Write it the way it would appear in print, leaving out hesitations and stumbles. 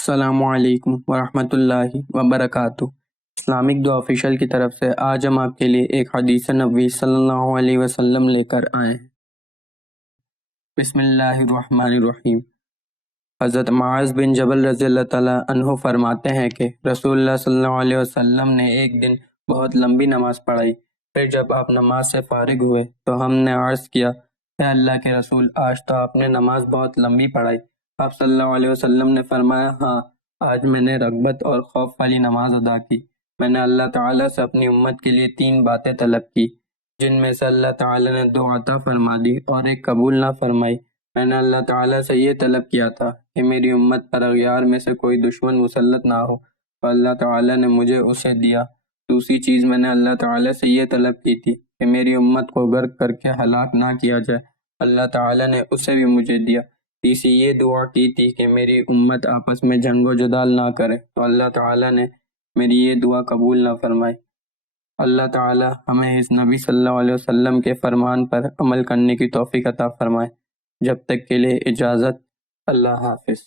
السلام علیکم ورحمۃ اللہ وبرکاتہ۔ اسلامک دعا آفیشل کی طرف سے آج ہم آپ کے لیے ایک حدیث نبوی صلی اللہ علیہ وسلم لے کر آئے ہیں۔ بسم اللہ الرحمن الرحیم۔ حضرت معاذ بن جبل رضی اللہ تعالیٰ عنہ فرماتے ہیں کہ رسول اللہ صلی اللہ علیہ وسلم نے ایک دن بہت لمبی نماز پڑھائی۔ پھر جب آپ نماز سے فارغ ہوئے تو ہم نے عرض کیا، اے اللہ کے رسول، آج تو آپ نے نماز بہت لمبی پڑھائی۔ آپ صلی اللہ علیہ وسلم نے فرمایا، ہاں، آج میں نے رغبت اور خوف والی نماز ادا کی۔ میں نے اللہ تعالیٰ سے اپنی امت کے لیے 3 باتیں طلب کی، جن میں سے اللہ تعالیٰ نے 2 عطا فرما دی اور ایک قبول نہ فرمائی۔ میں نے اللہ تعالیٰ سے یہ طلب کیا تھا کہ میری امت پر اغیار میں سے کوئی دشمن مسلط نہ ہو، تو اللہ تعالیٰ نے مجھے اسے دیا۔ دوسری چیز میں نے اللہ تعالیٰ سے یہ طلب کی تھی کہ میری امت کو غرق کر کے ہلاک نہ کیا جائے، اللہ تعالیٰ نے اسے بھی مجھے دیا۔ تیسری یہ دعا کی تھی کہ میری امت آپس میں جنگ و جدال نہ کرے، تو اللہ تعالیٰ نے میری یہ دعا قبول نہ فرمائی۔ اللہ تعالیٰ ہمیں اس نبی صلی اللہ علیہ وسلم کے فرمان پر عمل کرنے کی توفیق عطا فرمائے۔ جب تک کے لیے اجازت، اللہ حافظ۔